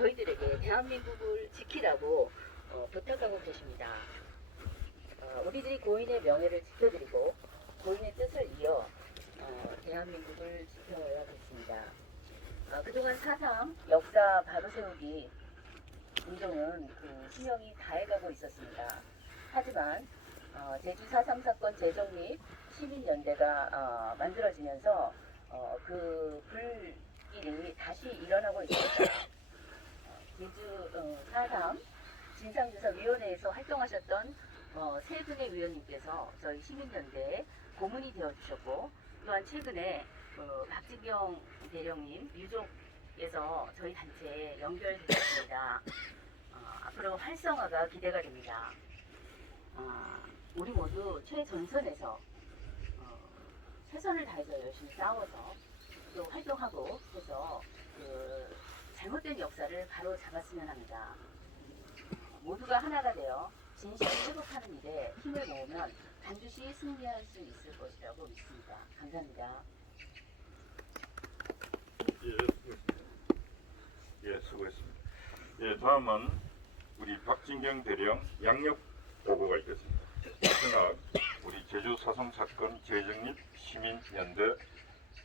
저희들에게 대한민국을 지키라고 부탁하고 계십니다. 우리들이 고인의 명예를 지켜드리고 고인의 뜻을 이어 대한민국을 지켜야겠습니다. 그동안 사상, 역사 바로세우기 운동은 수명이 다해가고 있었습니다. 하지만 제주 4.3 사건 재정립 시민연대가 만들어지면서 그 불길이 다시 일어나고 있습니다. 제주 4.3 진상조사위원회에서 활동하셨던 세 분의 위원님께서 저희 시민연대에 고문이 되어주셨고, 또한 최근에 박진경 대령님 유족에서 저희 단체에 연결되셨습니다. 앞으로 활성화가 기대가 됩니다. 우리 모두 최전선에서 최선을 다해서 열심히 싸워서 또 활동하고 해서 잘못된 역사를 바로 잡았으면 합니다. 모두가 하나가 되어 진실을 회복하는 일에 힘을 모으면 반드시 승리할 수 있을 것이라고 믿습니다. 감사합니다. 수고했습니다. 다음은 우리 박진경 대령 양력 보고가 있겠습니다. 마지막 우리 제주 4.3 사건 재정립 시민연대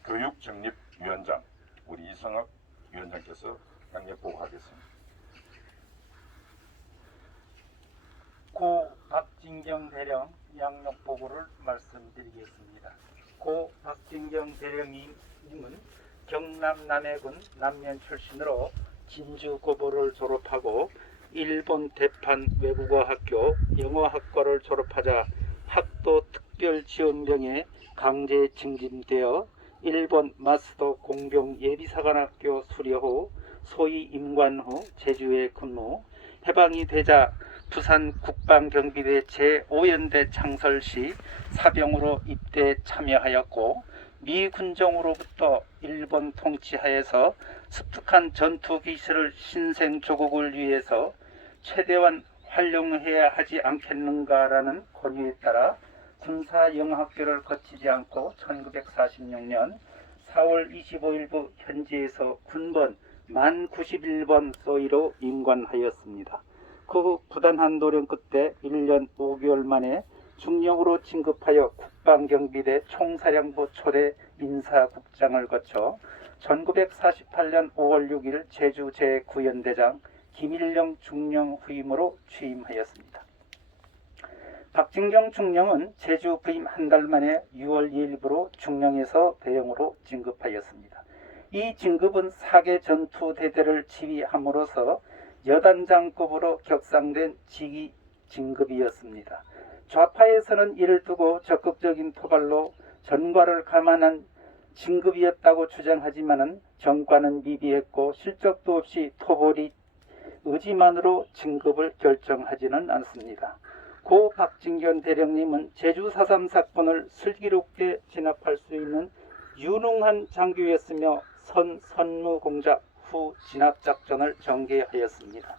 교육정립위원장 우리 이성학 위원장께서 양력 보고하겠습니다. 고 박진경 대령 양력 보고를 말씀드리겠습니다. 고 박진경 대령님은 경남 남해군 남면 출신으로 진주고보를 졸업하고 일본 대판 외국어학교 영어학과를 졸업하자 학도 특별지원병에 강제 징진되어 일본 마스도 공병 예비사관학교 수료 후 소위 임관 후 제주에 근무, 해방이 되자 부산 국방경비대 제5연대 창설 시 사병으로 입대 참여하였고, 미 군정으로부터 일본 통치하에서 습득한 전투 기술을 신생 조국을 위해서 최대한 활용해야 하지 않겠는가라는 권유에 따라 군사영어학교를 거치지 않고 1946년 4월 25일부 현지에서 군번 만 91번 소위로 임관하였습니다. 그 후 부단한 노력 끝에 1년 5개월 만에 중령으로 진급하여 국방경비대 총사령부 초대 인사국장을 거쳐 1948년 5월 6일 제주 제9연대장 김일령 중령 후임으로 취임하였습니다. 박진경 중령은 제주 부임 한 달 만에 6월 2일부로 중령에서 대령으로 진급하였습니다. 이 진급은 4개 전투대대를 지휘함으로써 여단장급으로 격상된 직위 진급이었습니다. 좌파에서는 이를 두고 적극적인 토발로 전과를 감안한 진급이었다고 주장하지만 정과는 미비했고 실적도 없이 토벌이 의지만으로 진급을 결정하지는 않습니다. 고 박진경 대령님은 제주 4.3 사건을 슬기롭게 진압할 수 있는 유능한 장교였으며 선무공작 후 진압작전을 전개하였습니다.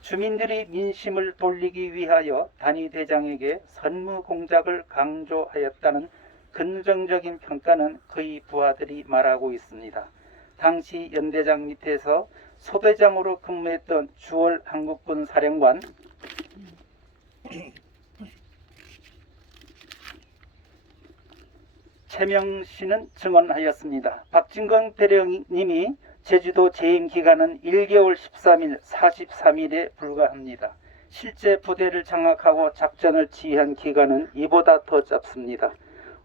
주민들이 민심을 돌리기 위하여 단위대장에게 선무공작을 강조하였다는 긍정적인 평가는 그의 부하들이 말하고 있습니다. 당시 연대장 밑에서 소대장으로 근무했던 주월 한국군 사령관 최명씨는 증언하였습니다. 박진경 대령님이 제주도 재임 기간은 1개월 13일, 43일에 불과합니다. 실제 부대를 장악하고 작전을 지휘한 기간은 이보다 더 짧습니다.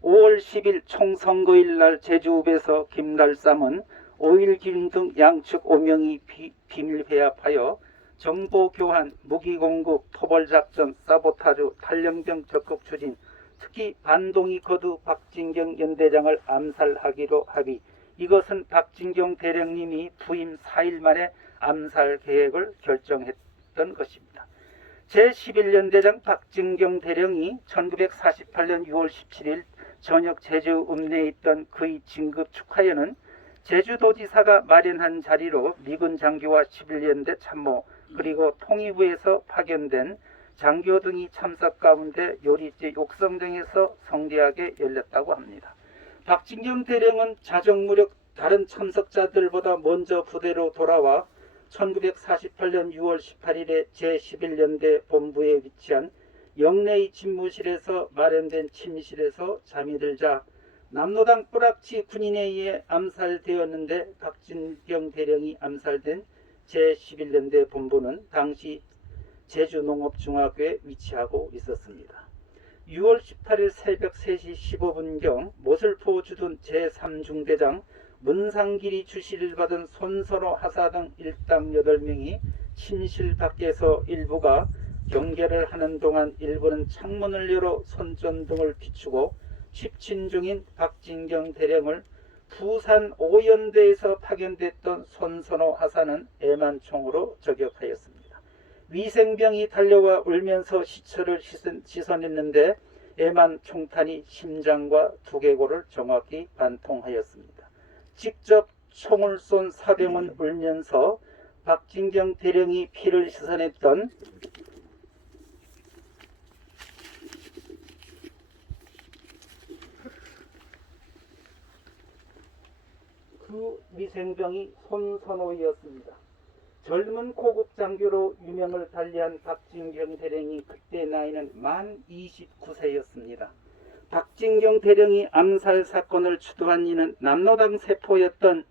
5월 10일 총선거일 날 제주읍에서 김달삼은 5.1기준 등 양측 5명이 비밀회합하여 정보교환, 무기공급, 토벌작전, 사보타주, 탈영병 적극 추진, 특히 반동이 거두 박진경 연대장을 암살하기로 합의. 이것은 박진경 대령님이 부임 4일 만에 암살 계획을 결정했던 것입니다. 제11연대장 박진경 대령이 1948년 6월 17일 저녁 제주 읍내에 있던 그의 진급 축하회는 제주도지사가 마련한 자리로 미군 장교와 11연대 참모 그리고 통일부에서 파견된 장교 등이 참석 가운데 요리제 욕성정에서 성대하게 열렸다고 합니다. 박진경 대령은 자정무렵 다른 참석자들보다 먼저 부대로 돌아와 1948년 6월 18일에 제11연대 본부에 위치한 영내의 집무실에서 마련된 침실에서 잠이 들자 남로당 뿌락치 군인에 의해 암살되었는데, 박진경 대령이 암살된 제11연대 본부는 당시 제주농업중학교에 위치하고 있었습니다. 6월 18일 새벽 3시 15분경 모슬포 주둔 제3중대장 문상길이 주시를 받은 손선호 하사 등 일당 8명이 침실 밖에서 일부가 경계를 하는 동안 일부는 창문을 열어 손전등을 비추고 취침 중인 박진경 대령을 부산 오연대에서 파견됐던 손선호 하사는 애만총으로 저격하였습니다. 위생병이 달려와 울면서 시체를 씻어냈는데 애만 총탄이 심장과 두개골을 정확히 관통하였습니다. 직접 총을 쏜 사병은 울면서 박진경 대령이 피를 씻어냈던 그 위생병이 손선호였습니다. 젊은 고급 장교로 유명을 달리한 박진경 대령이 그때 나이는 만 29세였습니다. 박진경 대령이 암살 사건을 주도한 이는 남로당 세포였던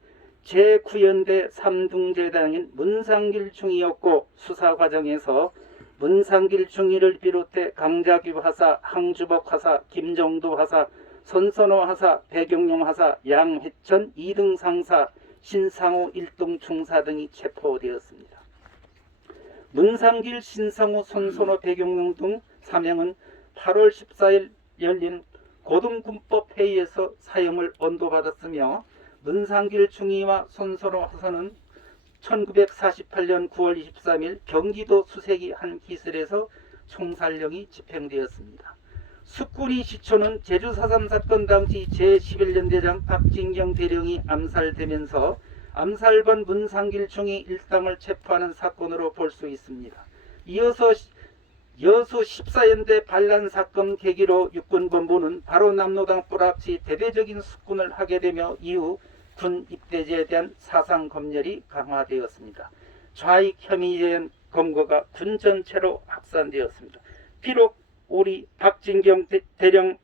제9연대 3중대장인 문상길 중이었고, 수사 과정에서 문상길 중위를 비롯해 강자규 하사, 항주복 하사, 김정도 하사, 손선호 하사, 배경용 하사, 양회천 2등 상사, 신상우 1등 중사 등이 체포되었습니다. 문상길, 신상우, 손선호, 배경용 등 3명은 8월 14일 열린 고등군법 회의에서 사형을 언도받았으며, 문상길 중위와 손선호 하사는 1948년 9월 23일 경기도 수색이 한 기슬에서 총살령이 집행되었습니다. 숙군이 시초는 제주 4.3 사건 당시 제11연대장 박진경 대령이 암살되면서 암살반 문상길 중위 일당을 체포하는 사건으로 볼 수 있습니다. 이어서 여수 14연대 반란 사건 계기로 육군본부는 바로 남로당 뿌락치 대대적인 숙군을 하게 되며 이후 군 입대제에 대한 사상 검열이 강화되었습니다. 좌익 혐의에 대한 검거가 군 전체로 확산되었습니다. 비록 우리 박진경 대령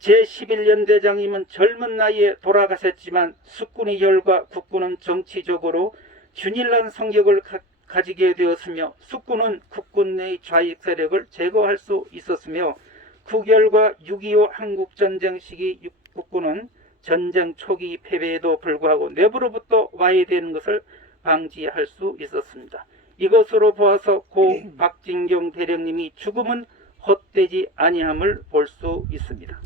제11연대장님은 젊은 나이에 돌아가셨지만 숙군의 열과 국군은 정치적으로 균일한 성격을 가지게 되었으며, 숙군은 국군 내의 좌익 세력을 제거할 수 있었으며, 국열과 6.25 한국전쟁 시기 국군은 전쟁 초기 패배에도 불구하고 내부로부터 와해되는 것을 방지할 수 있었습니다. 이것으로 보아서 고 박진경 대령님이 죽음은 헛되지 아니함을 볼 수 있습니다.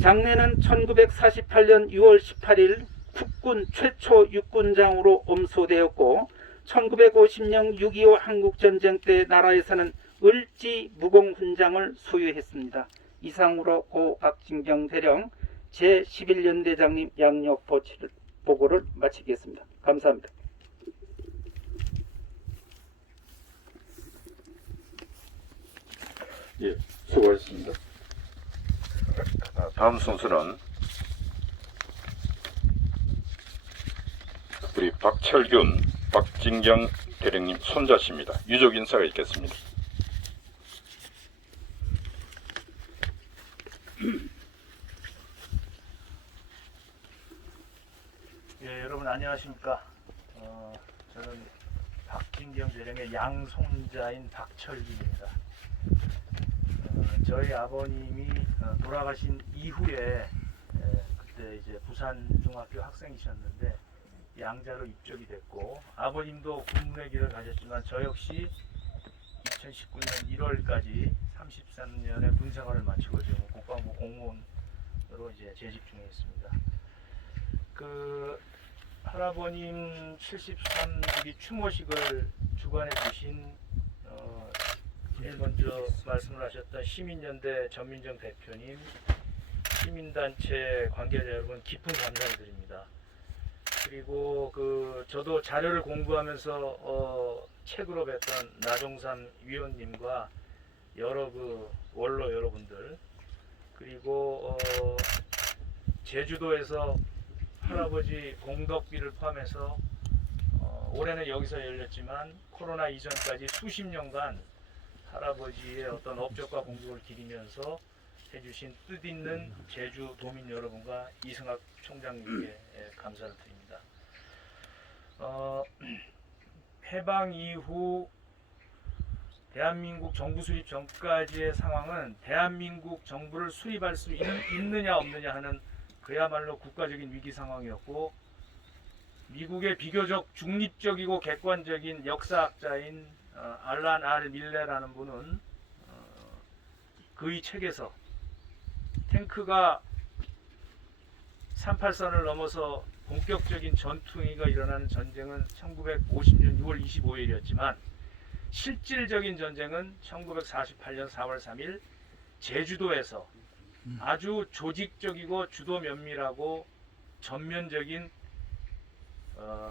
장례는 1948년 6월 18일 국군 최초 육군장으로 엄소되었고, 1950년 6.25 한국전쟁 때 나라에서는 을지 무공훈장을 수여했습니다. 이상으로 고 박진경 대령 제11연대장님 양력 보고를 마치겠습니다. 감사합니다. 예, 수고하셨습니다. 다음 순서는 우리 박철균, 박진경 대령님 손자십니다. 유족 인사가 있겠습니다. 예, 여러분 안녕하십니까. 저는 박진경 대령의 양손자인 박철균입니다. 저희 아버님이 돌아가신 이후에 그때 이제 부산 중학교 학생이셨는데 양자로 입적이 됐고, 아버님도 군문의 길을 가셨지만 저 역시 2019년 1월까지 33년의 군 생활을 마치고 지금 국방부 공무원으로 이제 재직 중에 있습니다. 그 할아버님 73주기 추모식을 주관해 주신 제일 먼저 말씀을 하셨던 시민연대 전민정 대표님, 시민단체 관계자 여러분 깊은 감사를 드립니다. 그리고 저도 자료를 공부하면서 책으로 뵀던 나종삼 위원님과 여러 원로 여러분들, 그리고 제주도에서 할아버지 공덕비를 포함해서 올해는 여기서 열렸지만 코로나 이전까지 수십 년간 할아버지의 어떤 업적과 공덕을 기리면서 해주신 뜻있는 제주 도민 여러분과 이승학 총장님께 감사를 드립니다. 해방 이후 대한민국 정부 수립 전까지의 상황은 대한민국 정부를 수립할 수 있느냐 없느냐 하는 그야말로 국가적인 위기 상황이었고, 미국의 비교적 중립적이고 객관적인 역사학자인 알란 R 밀레라는 분은 그의 책에서 탱크가 38선을 넘어서 본격적인 전투가 일어나는 전쟁은 1950년 6월 25일이었지만 실질적인 전쟁은 1948년 4월 3일 제주도에서 아주 조직적이고 주도 면밀하고 전면적인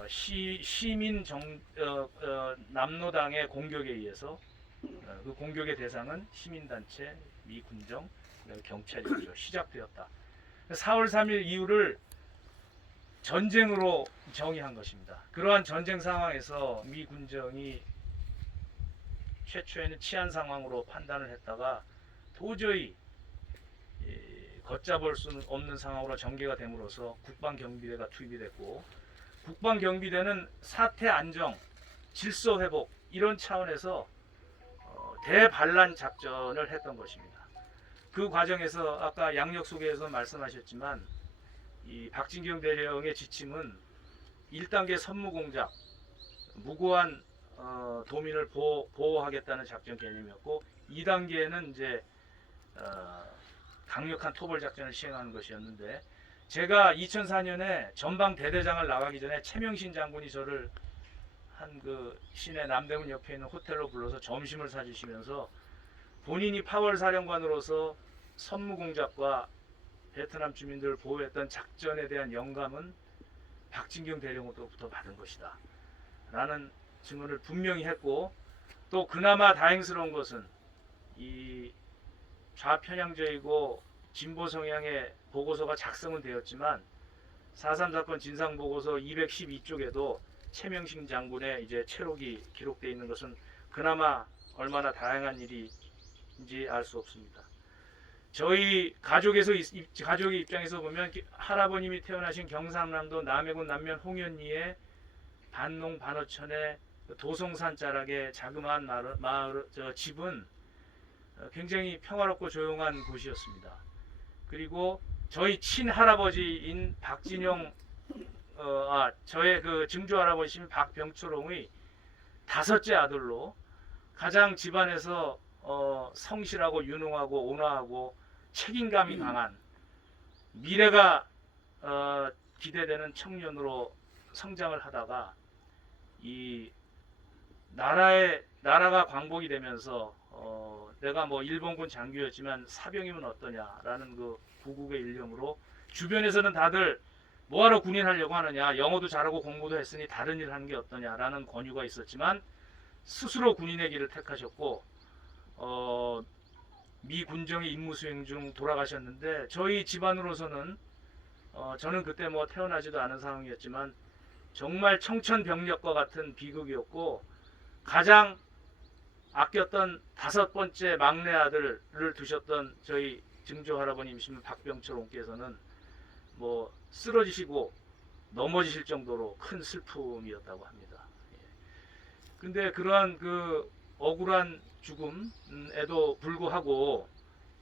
시민 남로당의 공격에 의해서 그 공격의 대상은 시민단체, 미 군정, 경찰이었죠. 시작되었다. 4월 3일 이후를 전쟁으로 정의한 것입니다. 그러한 전쟁 상황에서 미 군정이 최초에는 치안 상황으로 판단을 했다가 도저히 걷잡을 수 없는 상황으로 전개가 됨으로써 국방경비대가 투입이 됐고, 국방경비대는 사태 안정, 질서 회복 이런 차원에서 대반란 작전을 했던 것입니다. 그 과정에서 아까 양력 소개에서 말씀하셨지만 이 박진경 대령의 지침은 1단계 선무공작, 무고한 도민을 보호하겠다는 작전 개념이었고, 2단계는 이제 강력한 토벌 작전을 시행하는 것이었는데, 제가 2004년에 전방 대대장을 나가기 전에 최명신 장군이 저를 한 그 시내 남대문 옆에 있는 호텔로 불러서 점심을 사주시면서 본인이 파월 사령관으로서 선무공작과 베트남 주민들을 보호했던 작전에 대한 영감은 박진경 대령으로부터 받은 것이다 라는 증언을 분명히 했고, 또 그나마 다행스러운 것은 이 좌편향적이고 진보 성향의 보고서가 작성은 되었지만 4.3 사건 진상 보고서 212쪽에도 최명신 장군의 이제 체록이 기록되어 있는 것은 그나마 얼마나 다양한 일인지 알 수 없습니다. 저희 가족의 입장에서 보면 할아버님이 태어나신 경상남도 남해군 남면 홍현리의 반농 반어천의 도송산 자락의 자그마한 마을 집은 굉장히 평화롭고 조용한 곳이었습니다. 그리고 저희 친할아버지인 박진용, 저의 그 증조 할아버지인 박병초롱의 5째 아들로 가장 집안에서 성실하고 유능하고 온화하고 책임감이 강한 미래가 기대되는 청년으로 성장을 하다가 이 나라가 광복이 되면서 내가 뭐 일본군 장교였지만 사병이면 어떠냐라는 그 구국의 일념으로 주변에서는 다들 뭐하러 군인 하려고 하느냐, 영어도 잘하고 공부도 했으니 다른 일 하는 게 어떠냐라는 권유가 있었지만 스스로 군인의 길을 택하셨고 미 군정의 임무 수행 중 돌아가셨는데, 저희 집안으로서는 저는 그때 뭐 태어나지도 않은 상황이었지만 정말 청천벽력과 같은 비극이었고, 가장 아꼈던 5번째 막내 아들을 두셨던 저희 증조 할아버님이신 박병철 옹께서는 뭐 쓰러지시고 넘어지실 정도로 큰 슬픔이었다고 합니다. 근데 그러한 그 억울한 죽음에도 불구하고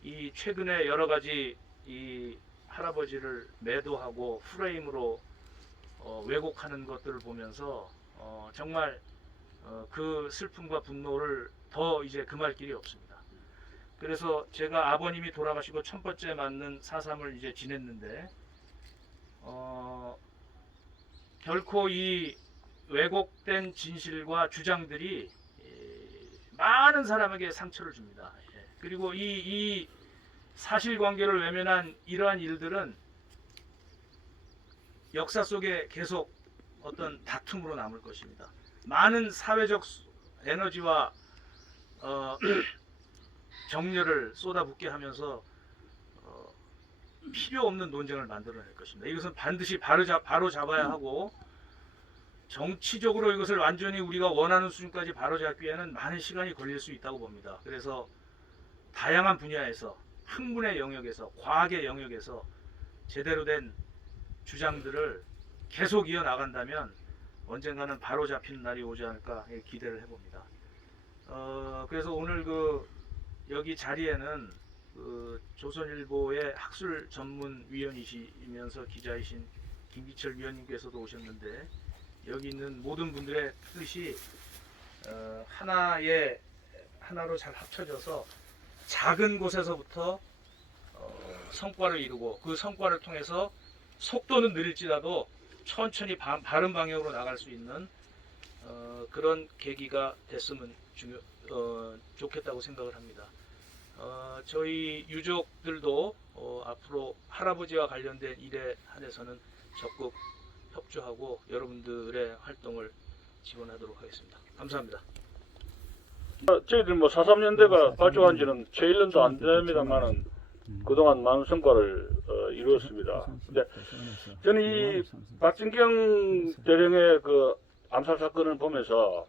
이 최근에 여러 가지 이 할아버지를 매도하고 프레임으로 왜곡하는 것들을 보면서 정말 그 슬픔과 분노를 더 이제 금할 길이 없습니다. 그래서 제가 아버님이 돌아가시고 1000번째 맞는 4.3을 이제 지냈는데 결코 이 왜곡된 진실과 주장들이 많은 사람에게 상처를 줍니다. 그리고 이 사실관계를 외면한 이러한 일들은 역사 속에 계속 어떤 다툼으로 남을 것입니다. 많은 사회적 에너지와 정열을 쏟아붓게 하면서 필요 없는 논쟁을 만들어낼 것입니다. 이것은 반드시 바로 잡아야 하고 정치적으로 이것을 완전히 우리가 원하는 수준까지 바로잡기에는 많은 시간이 걸릴 수 있다고 봅니다. 그래서 다양한 분야에서 학문의 영역에서 과학의 영역에서 제대로 된 주장들을 계속 이어나간다면 언젠가는 바로잡히는 날이 오지 않을까 기대를 해봅니다. 그래서 오늘 여기 자리에는 조선일보의 학술 전문위원이시면서 기자이신 김기철 위원님께서도 오셨는데 여기 있는 모든 분들의 뜻이 하나로 잘 합쳐져서 작은 곳에서부터 성과를 이루고 그 성과를 통해서 속도는 느릴지라도 천천히 바른 방향으로 나갈 수 있는 그런 계기가 됐으면 좋겠다고 생각을 합니다. 저희 유족들도 앞으로 할아버지와 관련된 일에 한해서는 적극 협조하고 여러분들의 활동을 지원하도록 하겠습니다. 감사합니다. 저희들 4.3년대가 발족한 지는 채 1년도 안 됩니다만은 그동안 많은 성과를 이루었습니다. 근데 저는 이 박진경 대령의 그 암살 사건을 보면서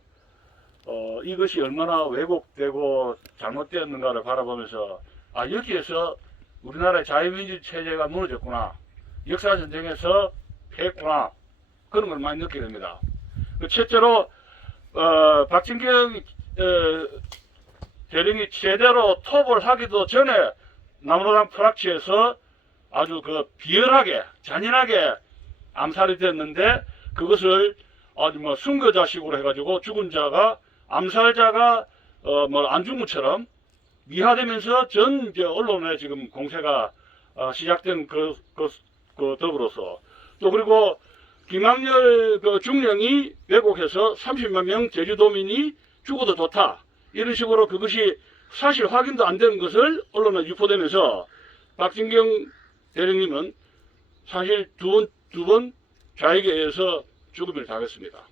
이것이 얼마나 왜곡되고 잘못되었는가를 바라보면서 여기에서 우리나라의 자유민주 체제가 무너졌구나, 역사 전쟁에서 패했구나, 그런 걸 많이 느끼게 됩니다. 첫째로 박진경 대령이 제대로 토벌 하기도 전에 남로당 프락치에서 아주 비열하게 잔인하게 암살이 됐는데 그것을 아주 순거자식으로 해가지고 죽은 자가 암살자가 안중무처럼 미화되면서 전 언론에 지금 공세가 시작된 더불어서 또 그리고 김학렬 중령이 왜곡해서 30만 명 제주도민이 죽어도 좋다, 이런 식으로 그것이 사실 확인도 안 되는 것을 언론에 유포되면서 박진경 대령님은 사실 두 번 좌익에 의해서 죽음을 당했습니다.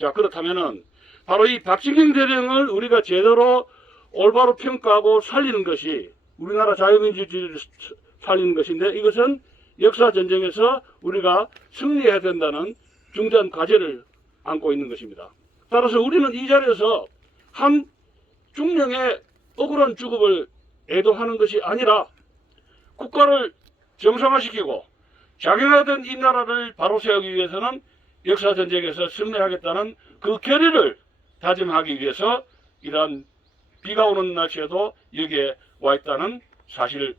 자, 그렇다면은 바로 이 박진경 대령을 우리가 제대로 올바로 평가하고 살리는 것이 우리나라 자유민주주의를 살리는 것인데, 이것은 역사 전쟁에서 우리가 승리해야 된다는 중대한 과제를 안고 있는 것입니다. 따라서 우리는 이 자리에서 한 중령의 억울한 죽음을 애도하는 것이 아니라 국가를 정상화시키고 자경화된 이 나라를 바로 세우기 위해서는 역사 전쟁에서 승리하겠다는 그 결의를 다짐하기 위해서 이러한 비가 오는 날씨에도 여기에 와 있다는 사실을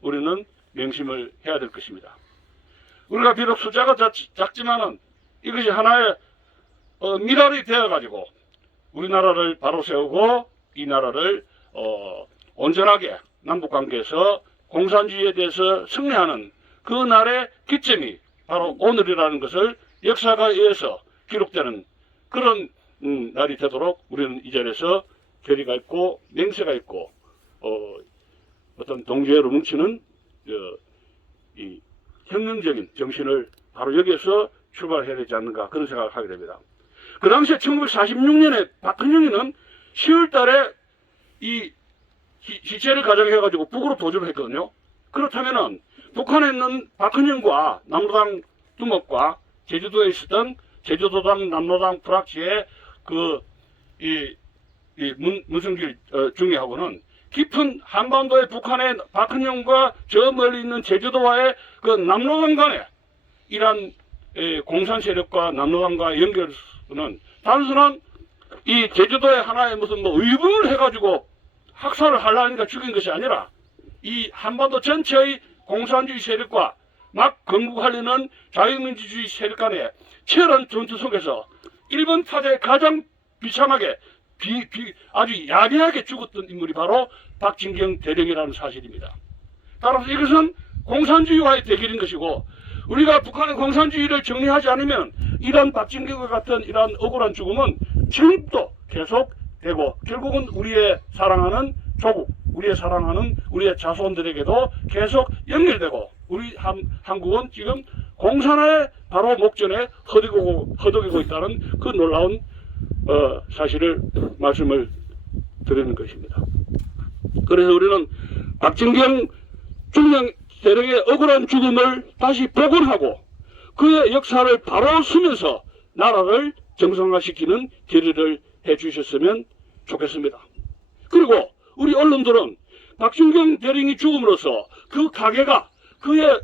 우리는 명심을 해야 될 것입니다. 우리가 비록 숫자가 작지만은 이것이 하나의 미랄이 되어가지고 우리나라를 바로 세우고 이 나라를 온전하게 남북관계에서 공산주의에 대해서 승리하는 그 날의 기점이 바로 오늘이라는 것을 역사가 의해서 기록되는 그런 날이 되도록 우리는 이 자리에서 결의가 있고 맹세가 있고 어떤 동지애로 뭉치는 이 혁명적인 정신을 바로 여기에서 출발해야 되지 않는가, 그런 생각을 하게 됩니다. 그 당시에 1946년에 박헌영이는 10월 달에 이 시체를 가정해가지고 북으로 도주를 했거든요. 그렇다면은 북한에 있는 박헌영과 남로당 두목과 제주도에 있었던 제주도당 남로당 프락치의 문승길 중위하고는 깊은 한반도의 북한의 박헌영과 저 멀리 있는 제주도와의 그 남로당 간에 이러한 공산 세력과 남로당과의 연결은 단순한 이 제주도의 하나의 무슨 의분을 해가지고 학살을 하려니까 죽인 것이 아니라 이 한반도 전체의 공산주의 세력과 막 건국하려는 자유민주주의 세력 간의 치열한 전투 속에서 일본 타자에 가장 비참하게 아주 야비하게 죽었던 인물이 바로 박진경 대령이라는 사실입니다. 따라서 이것은 공산주의와의 대결인 것이고, 우리가 북한의 공산주의를 정리하지 않으면 이러한 박진경과 같은 이러한 억울한 죽음은 지금도 계속되고 결국은 우리의 사랑하는 조국, 우리의 사랑하는 우리의 자손들에게도 계속 연결되고, 우리 한국은 지금 공산화의 바로 목전에 허덕이고 있다는 그 놀라운 사실을 말씀을 드리는 것입니다. 그래서 우리는 박진경 중령 대령의 억울한 죽음을 다시 복원하고 그의 역사를 바로 쓰면서 나라를 정상화시키는 결의를 해주셨으면 좋겠습니다. 그리고 우리 언론들은 박준경 대령이 죽음으로써 그 가게가 그의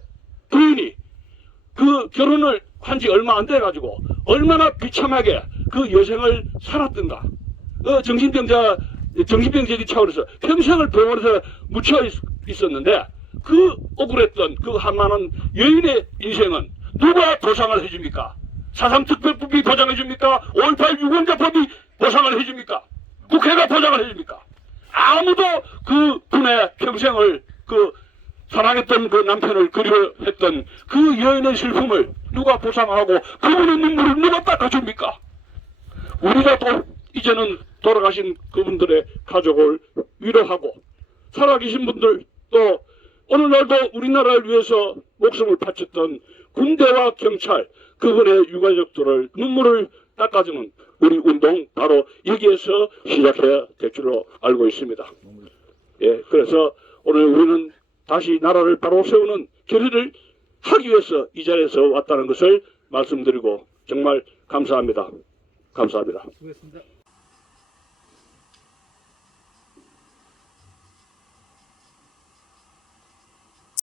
부인이 그 결혼을 한 지 얼마 안 돼가지고 얼마나 비참하게 그 여생을 살았던가. 정신병자기 차원에서 평생을 병원에서 묻혀 있었는데 그 억울했던 그 한 많은 여인의 인생은 누가 보상을 해줍니까? 4.3특별법이 보장해줍니까? 5.18 유권자법이 보상을 해줍니까? 국회가 보장을 해줍니까? 아무도 그 분의 평생을 사랑했던 그 남편을 그리워했던 그 여인의 슬픔을 누가 보상하고 그분의 눈물을 누가 닦아줍니까? 우리가 또 이제는 돌아가신 그분들의 가족을 위로하고 살아계신 분들 또 오늘날도 우리나라를 위해서 목숨을 바쳤던 군대와 경찰 그분의 유가족들을 눈물을 닦아주는 우리 운동 바로 여기에서 시작해야 될 줄로 알고 있습니다. 예, 그래서 오늘 우리는 다시 나라를 바로 세우는 결의를 하기 위해서 이 자리에서 왔다는 것을 말씀드리고 정말 감사합니다. 감사합니다. 수고했습니다.